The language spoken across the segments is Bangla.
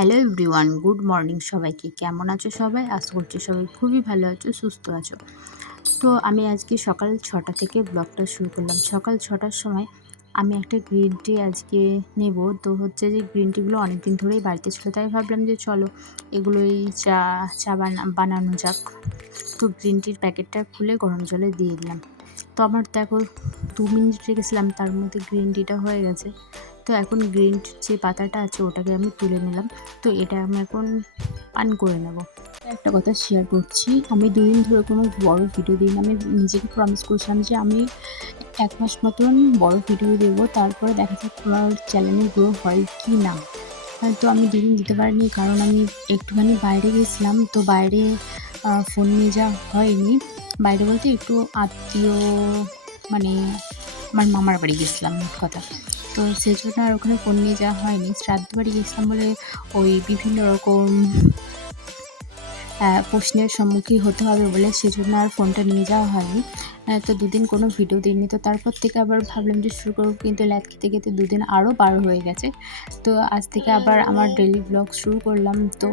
হ্যালো এভরিওয়ান, গুড মর্নিং সবাইকে। কেমন আছো সবাই? আশা করছি সবাই খুবই ভালো আছো, সুস্থ আছো। তো আমি আজকে সকাল ছটা থেকে ব্লগটা শুরু করলাম। সকাল ছটার সময় আমি একটা গ্রিন টি আজকে নেব। তো হচ্ছে যে গ্রিন টিগুলো অনেক দিন ধরেই বাড়িতে ছিল, তাই ভাবলাম যে চলো এগুলোই চা চা বানানো যাক। তো গ্রিন টির প্যাকেটটা খুলে গরম জলে দিয়ে দিলাম। তো আমার দেখো দু মিনিট রেখেছিলাম, তার মধ্যে গ্রিন টিটা হয়ে গেছে। তো এখন গ্রিন যে পাতাটা আছে, ওটাকে আমি তুলে নিলাম। তো এটা আমি এখন পান করে নেব। একটা কথা শেয়ার করছি, আমি দুদিন ধরে কোনো বড় ভিডিও দিই না। আমি নিজেকে প্রমিস করেছিলাম যে আমি এক মাস মতন বড় ভিডিও দেবো, তারপরে দেখা যাক আমার চ্যানেলে গ্রো হয় কি না। তো আমি দুদিন দিতে পারিনি, কারণ আমি একটুখানি বাইরে গেছিলাম। তো বাইরে ফোন নিয়ে যাওয়া হয়নি। বাইরে বলতে একটু আত্মীয় মানে আমার মামার বাড়ি গেছিলাম, কথা। তো সেই জন্য আর ওখানে ফোন নিয়ে যাওয়া হয়নি। শ্রাদ্ধ বাড়ি গেছিলাম বলে ওই বিভিন্ন রকম প্রশ্নের সম্মুখীন হতে হবে বলে সেজন্য আর ফোনটা নিয়ে যাওয়া হয়নি। তো দুদিন কোনো ভিডিও দিইনি। তো তারপর থেকে আবার ভাবলাম যে শুরু করব কিন্তু ল্যাদ খেতে খেতে দুদিন আরও পার হয়ে গেছে। তো আজ থেকে আবার আমার ডেলি ব্লগ শুরু করলাম। তো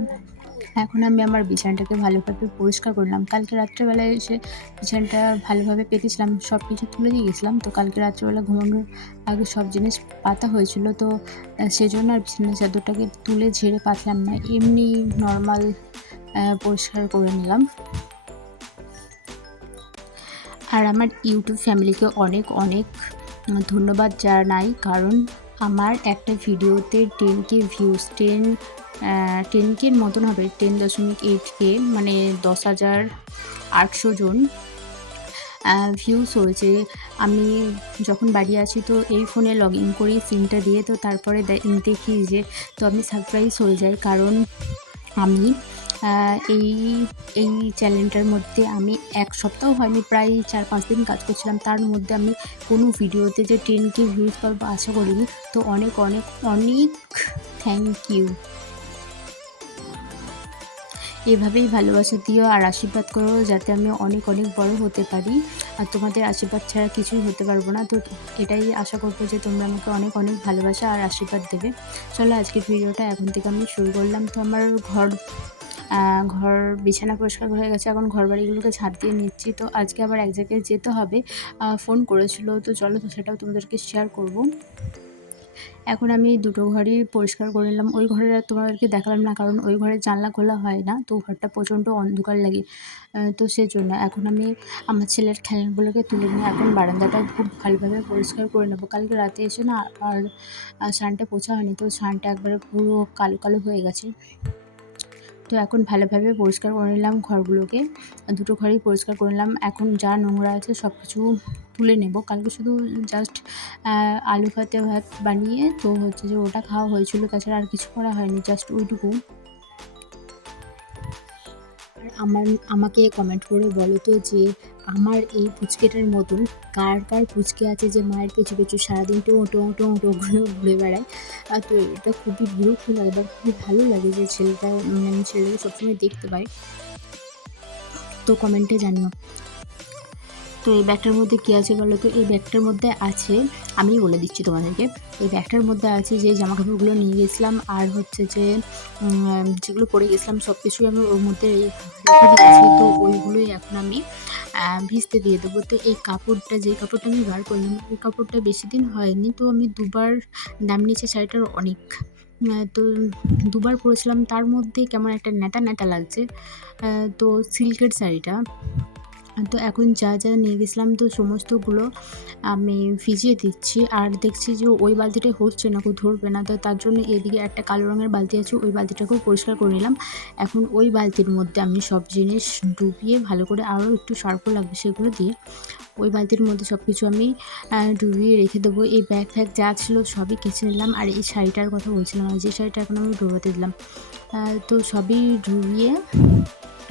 এখন আমি আমার বিছানাটাকে ভালোভাবে পরিষ্কার করলাম। কালকে রাত্রেবেলায় এসে বিছানাটা ভালোভাবে পেতেছিলাম সব কিছু তুলে দিয়ে গেছিলাম। তো কালকে রাত্রেবেলা ঘুমানোর আগে সব জিনিস পাতা হয়েছিল। তো সেজন্য আর বিছানা চাদরটাকে তুলে ঝেড়ে পাতলাম না, এমনি নর্মাল পরিষ্কার করে নিলাম। আর আমার ইউটিউব ফ্যামিলিকে অনেক অনেক ধন্যবাদ জানাই। কারণ আমার একটা ভিডিওতে ten K views ten ten কের মতন হবে টেন দশমিক এইট কে মানে দশ হাজার আটশো জন ভিউস হয়েছে। আমি যখন বাড়ি আছি তো এই ফোনে লগ ইন করি সিমটা দিয়ে তো তারপরে দেখি যে, তো আমি সারপ্রাইজ হয়ে যাই কারণ আমি এই এই চ্যানেলটার মধ্যে আমি এক সপ্তাহ হয়নি, প্রায় চার পাঁচ দিন কাজ করছিলাম। তার মধ্যে আমি কোনো ভিডিওতে যে টেন কে ভিউজ পাবো আশা করিনি। তো অনেক অনেক অনেক থ্যাংক ইউ এভাবেই ভালোবাসা দিও আর আশীর্বাদ করো যাতে আমি অনেক অনেক বড় হতে পারি। আর তোমাদের আশীর্বাদ ছাড়া কিছুই হতে পারব না। তো এটাই আশা করব যে তোমরা আমাকে অনেক অনেক ভালোবাসা আর আশীর্বাদ দেবে। চলো আজকের ভিডিওটা এখন থেকে আমি শুরু করলাম। তো আমার ঘর ঘর বিছানা পরিষ্কার হয়ে গেছে। এখন ঘর বাড়িগুলোকে ঝাঁট দিয়ে নিচ্ছি। তো আজকে আবার এক জায়গায় যেতে হবে। ফোন করেছিল। তো চলো তো সেটাও তোমাদেরকে শেয়ার করব। এখন আমি দুটো ঘরই পরিষ্কার করে নিলাম। ওই ঘরে তোমাদেরকে দেখালাম না, কারণ ওই ঘরের জানলা খোলা হয় না, তো ঘরটা প্রচণ্ড অন্ধকার লাগে। তো সেজন্য এখন আমি আমার ছেলের খেলনাগুলোকে তুলে নিয়ে এখন বারান্দাটা খুব ভালোভাবে পরিষ্কার করে নেব। কালকে রাতে এসে না আর সানটা পোছা হয়নি, তো সানটা একবারে পুরো কালো কালো হয়ে গেছে। তো এখন ভালোভাবে পরিষ্কার করে নিলাম ঘরগুলোকে। দুটো ঘরই পরিষ্কার করে নিলাম। এখন যা নোংরা আছে সব কিছু তুলে নেব। কালকে শুধু জাস্ট আলু ভাতে ভাত বানিয়ে তো হচ্ছে যে ওটা খাওয়া হয়েছিল। তাছাড়া আর কিছু করা হয়নি জাস্ট ওইটুকু। আমার, আমাকে কমেন্ট করে বলো তো যে আমার এই পুচকেটার মতন কার কার পুচকে আছে যে মায়ের পেছু পেছু সারাদিন টো টো টো টো ঘুরে ঘুরে বেড়ায়। তো এটা খুবই বিরক্ত লাগে বা খুবই ভালো লাগে যে ছেলেটা মানে ছেলেকে সবসময় দেখতে পাই তো কমেন্টে জানিও। তো এই ব্যাগটার মধ্যে কী আছে বলো তো? এই ব্যাগটার মধ্যে আছে, আমি বলে দিচ্ছি তোমাদেরকে, এই ব্যাগটার মধ্যে আছে যে জামা কাপড়গুলো নিয়ে গেছিলাম আর হচ্ছে যে যেগুলো পরে গেছিলাম সব কিছুই আমি ওর মধ্যে রেখে তো ওইগুলোই এখন আমি ভিজতে দিয়ে দেবো। তো এই কাপড়টা যে কাপড়টা আমি বার করলাম, ওই কাপড়টা বেশি দিন হয়নি। তো আমি দুবার দাম নিয়েছি শাড়িটার অনেক। তো দুবার পরেছিলাম, তার মধ্যে কেমন একটা নেতা নেতা লাগছে। তো সিল্কের শাড়িটা। তো এখন যা যা নিয়ে গেছিলাম, তো সমস্তগুলো আমি ভিজিয়ে দিচ্ছি। আর দেখছি যে ওই বালতিটা হচ্ছে না, কেউ ধরবে না। তো তার জন্য এদিকে একটা কালো রঙের বালতি আছে, ওই বালতিটাকেও পরিষ্কার করে নিলাম। এখন ওই বালতির মধ্যে আমি সব জিনিস ডুবিয়ে ভালো করে আরও একটু সার্পও লাগবে সেগুলো দিয়ে, ওই বালতির মধ্যে সব কিছু আমি ডুবিয়ে রেখে দেবো। এই ব্যাগ ফ্যাগ যা ছিল সবই কেচে নিলাম। আর এই শাড়িটার কথা বলছিলাম যে শাড়িটা এখন আমি ডুবোতে দিলাম তো সবই ডুবিয়ে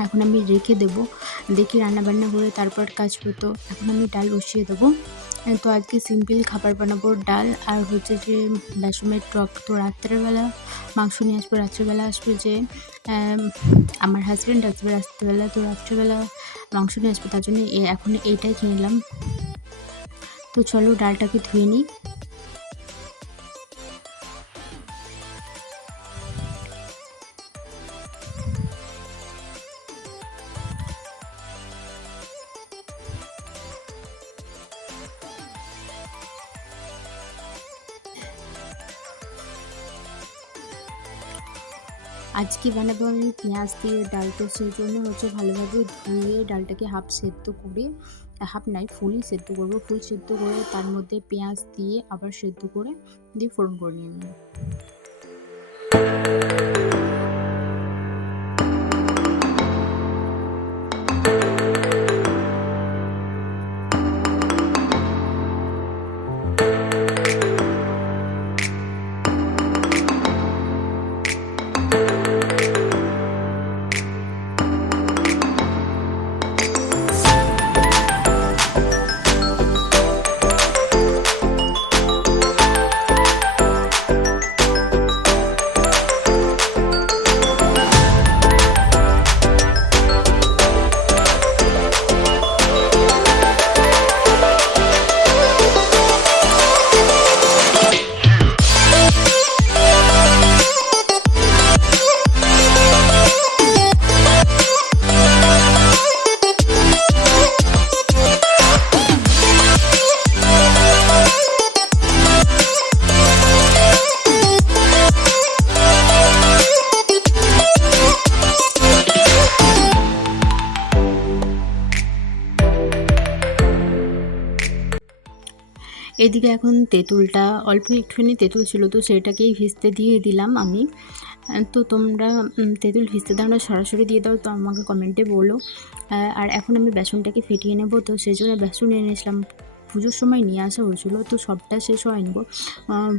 এখন আমি রেখে দেবো। দেখি রান্নাবান্না করে তারপর কাজ হতো এখন আমি ডাল বসিয়ে দেবো। তো আজকে সিম্পল খাবার বানাবো ডাল আর হচ্ছে যে বেসমের টক। তো রাত্রেবেলা মাংস নিয়ে আসব। রাত্রেবেলা আসবে যে আমার হাজব্যান্ড আসবে রাত্রেবেলা। তো রাত্রেবেলা মাংস নিয়ে আসবে। তার জন্য এখন এইটাই কিনলাম। তো চলো ডালটাকে ধুয়ে নিই। আজকে বানাবো আমি পেঁয়াজ দিয়ে ডাল, তো সেই জন্য হচ্ছে ভালোভাবে ধুয়ে ডালটাকে হাফ সেদ্ধ করে, হাফ নাই ফুলই সেদ্ধ করব। ফুল সেদ্ধ করে তার মধ্যে পেঁয়াজ দিয়ে আবার সেদ্ধ করে দিয়ে ফোড়ন করে নিয়ে এদিকে এখন তেঁতুলটা, অল্প একটুখানি তেঁতুল ছিল তো সেটাকেই ভিজতে দিয়ে দিলাম আমি। তো তোমরা তেঁতুল ভিজতে দাও, না সরাসরি দিয়ে দাও, তো আমাকে কমেন্টে বলো। আর এখন আমি বেসনটাকে ফেটিয়ে নেব, তো সেই জন্য বেসন নিয়ে নিয়েছিলাম পুজোর সময় নিয়ে আসা হয়েছিলো, তো সবটা শেষ হয়নি গো।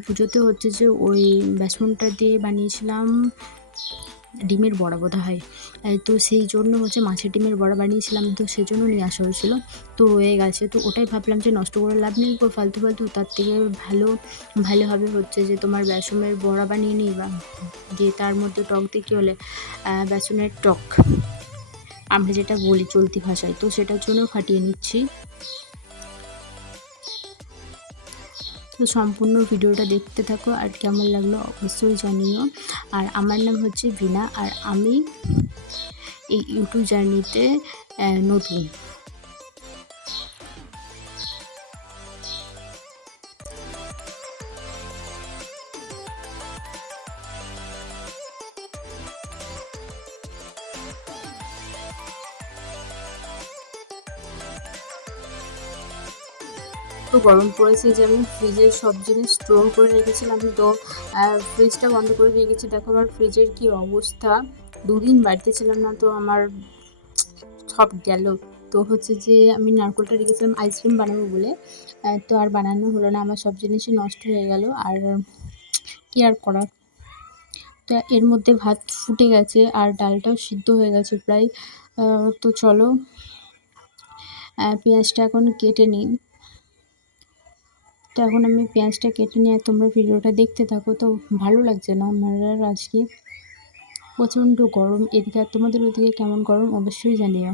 পুজোতে হচ্ছে যে ওই বেসনটা দিয়ে বানিয়েছিলাম ডিমের বড়া বোধ হয় তো সেই জন্য হচ্ছে মাছের ডিমের বড়া বানিয়েছিলাম, তো সেই জন্য নিয়ে আসা হয়েছিল। তো রয়ে গেছে, তো ওটাই ভাবলাম যে নষ্ট করে লাভ নেই ফালতু ফালতু তার থেকে ভালো ভালোভাবে হচ্ছে যে তোমার বেসনের বড়া বানিয়ে নিই বা দিয়ে তার মধ্যে টক দিয়ে কী হলে বেসনের টক। আমরা যেটা বলি চলতি ভাষায়, তো সেটার জন্য ফাটিয়ে নিচ্ছি। তো সম্পূর্ণ ভিডিওটা দেখতে থাকো আর কেমন লাগল অবশ্যই জানিও। আর আমার নাম হচ্ছে বিনা আর আমি এই ইউটিউব জার্নিতে নতুন। গরম পড়েছে যে আমি ফ্রিজের সব জিনিস স্টোর করে রেখেছিলাম। তো ফ্রিজটা বন্ধ করে দিয়ে গেছি। দেখো আমার ফ্রিজের কি অবস্থা। দুদিন বাড়িতে ছিলাম না, তো আমার সব গেল। তো হচ্ছে যে আমি নারকোলটা রেখেছিলাম আইসক্রিম বানাবো বলে। তো আর বানানো হলো না। আমার সব জিনিসই নষ্ট হয়ে গেল। আর কি আর করার? তো এর মধ্যে ভাত ফুটে গেছে আর ডালটাও সিদ্ধ হয়ে গেছে প্রায়। তো চলো পেঁয়াজটা এখন কেটে নিন তো এখন আমি পেঁয়াজটা কেটে নিয়ে তোমরা ভিডিওটা দেখতে থাকো। তো ভালো লাগছে না আমার আজকে? প্রচণ্ড গরম। এদিকে আর তোমাদের ওদিকে কেমন গরম? অবশ্যই জানিও।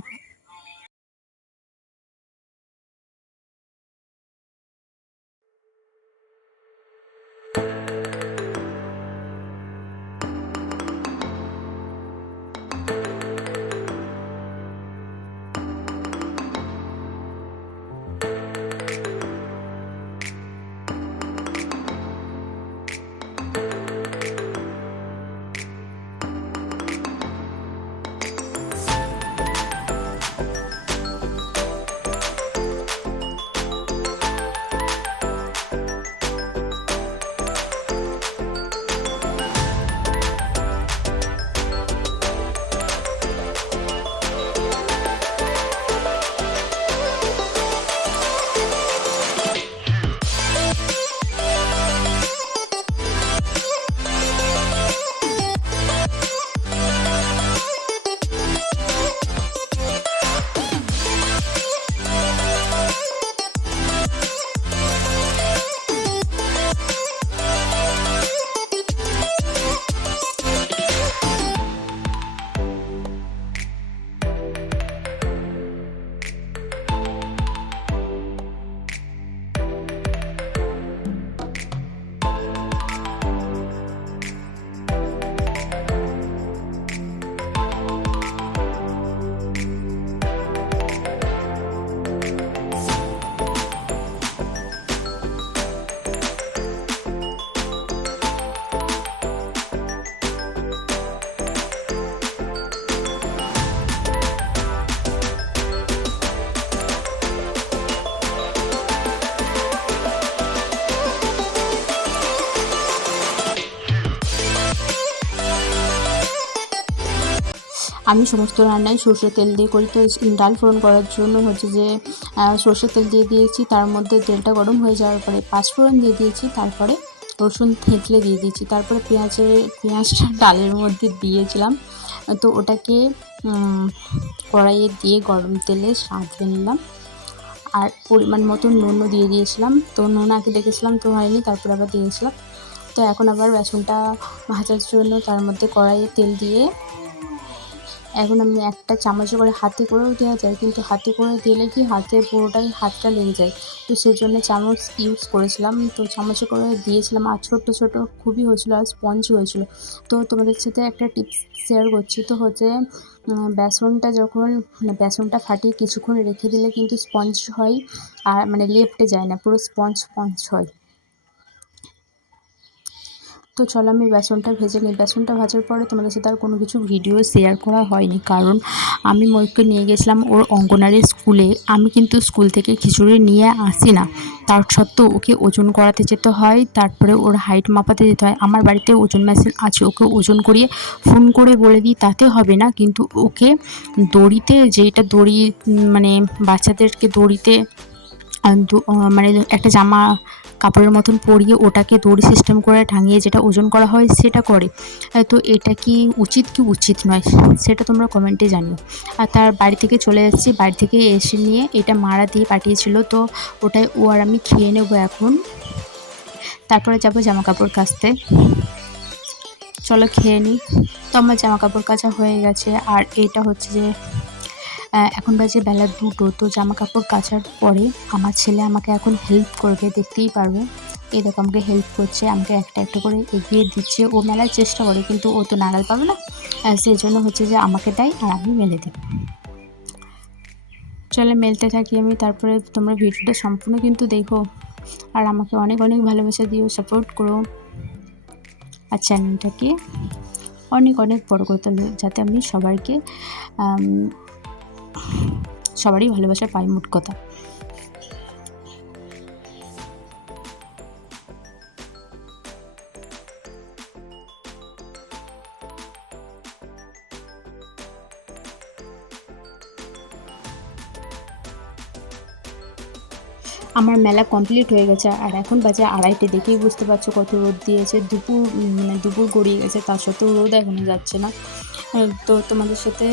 আমি সমস্ত রান্নাই সর্ষের তেল দিয়ে করি। তো ডাল ফোড়ন করার জন্য হচ্ছে যে সর্ষের তেল দিয়ে দিয়েছি, তার মধ্যে তেলটা গরম হয়ে যাওয়ার পরে পাঁচফোড়ন দিয়ে দিয়েছি, তারপরে রসুন থেঁতলে দিয়ে দিয়েছি। তারপরে পেঁয়াজের, পেঁয়াজটা ডালের মধ্যে দিয়েছিলাম। তো ওটাকে কড়াইয়ে দিয়ে গরম তেলে সাঁতরে নিলাম। আর পরিমাণ মতো নুনও দিয়ে দিয়েছিলাম। তো নুন আগে দেখেছিলাম তো হয়নি, তারপরে আবার দিয়েছিলাম। তো এখন আবার বেসনটা ভাজার জন্য তার মধ্যে কড়াইয়ে তেল দিয়ে এখন আমি একটা চামচে করে হাতে করেও দেওয়া যায়, কিন্তু হাতে করে দিলে কি হাতে পুরোটাই হাতটা লেগে যায়? তো সেই জন্য চামচ ইউজ করেছিলাম। তো চামচে করে দিয়েছিলাম আর ছোট্টো ছোটো খুবই হয়েছিলো, আর স্পঞ্জ হয়েছিলো। তো তোমাদের সাথে একটা টিপস শেয়ার করছি। তো হচ্ছে বেসনটা যখন মানে বেসনটা ফাটিয়ে কিছুক্ষণ রেখে দিলে কিন্তু স্পঞ্জ হয়, আর মানে লেপটে যায় না, পুরো স্পঞ্জ স্পঞ্জ হয়। তো চলো আমি বেসনটা ভেজে নিই। বেসনটা ভাজার পরে তোমাদের সাথে আর কোনো কিছু ভিডিও শেয়ার করা হয়নি। কারণ আমি ময়ূরকে নিয়ে গেছিলাম ওর অঙ্গনারী স্কুলে। আমি কিন্তু স্কুল থেকে খিচুড়ি নিয়ে আসি না। তার সত্ত্বেও ওকে ওজন করাতে যেতে হয়, তারপরে ওর হাইট মাপাতে যেতে হয়। আমার বাড়িতে ওজন মেশিন আছে, ওকে ওজন করিয়ে ফোন করে বলে দিই, তাতে হবে না। কিন্তু ওকে দড়িতে যেটা দড়ি মানে বাচ্চাদেরকে দড়িতে মানে একটা জামা কাপড়ের মতন পরিয়ে ওটাকে দড়ি সিস্টেম করে টাঙিয়ে যেটা ওজন করা হয় সেটা করে। তো এটা কি উচিত কি উচিত নয়? সেটা তোমরা কমেন্টে জানিও। আর তার বাড়ি থেকে চলে এসেছি। বাড়ি থেকে এসে নিয়ে এটা মারা দিয়ে পাঠিয়েছিল। তো ওটাই ও আর আমি খেয়ে নেব এখন। তারপরে যাব জামা কাপড় কাচতে। চলো খেয়ে নিই তো আমার জামা কাপড় কাচা হয়ে গেছে। আর এটা হচ্ছে যে এখন বাজে বেলা দুটো, তো জামা কাপড় কাচার পরে আমার ছেলে আমাকে এখন হেল্প করবে, দেখতেই পারবে। এই দেখো, আমাকে হেল্প করছে, আমাকে একটা একটা করে এগিয়ে দিচ্ছে। ও মেলার চেষ্টা করে, কিন্তু ও তো নাগাল পাবে না। সেই জন্য হচ্ছে যে আমাকে দেয় আর আমি মেলে দিই। চলে, মেলতে থাকি আমি, তারপরে তোমরা ভিডিওটা সম্পূর্ণ কিন্তু দেখো। আর আমাকে অনেক অনেক ভালোবাসা দিও সাপোর্ট করো। আর চ্যানেলটাকে অনেক অনেক বড় করতে যাতে আমি সবাইকে সবারই ভালোবাসা পাই, মোট কথা। আমার মেলা কমপ্লিট হয়ে গেছে, আর এখন বাজে আড়াইটে। দেখেই বুঝতে পারছ কত রোদ দিয়েছে। দুপুর মানে দুপুর গড়িয়ে গেছে, তার সত্ত্বেও রোদ এখনও যাচ্ছে না। তো তোমাদের সাথে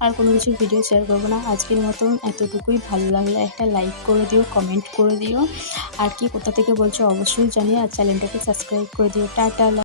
আর কোনো কিছু ভিডিও শেয়ার করব না। আজকের মতন এতটুকুই। ভালো লাগলে একটা লাইক করে দিও কমেন্ট করে দিও। আর কি কোথা থেকে বলছো অবশ্যই জানিও। আর চ্যানেলটাকে সাবস্ক্রাইব করে দিও। টাটা।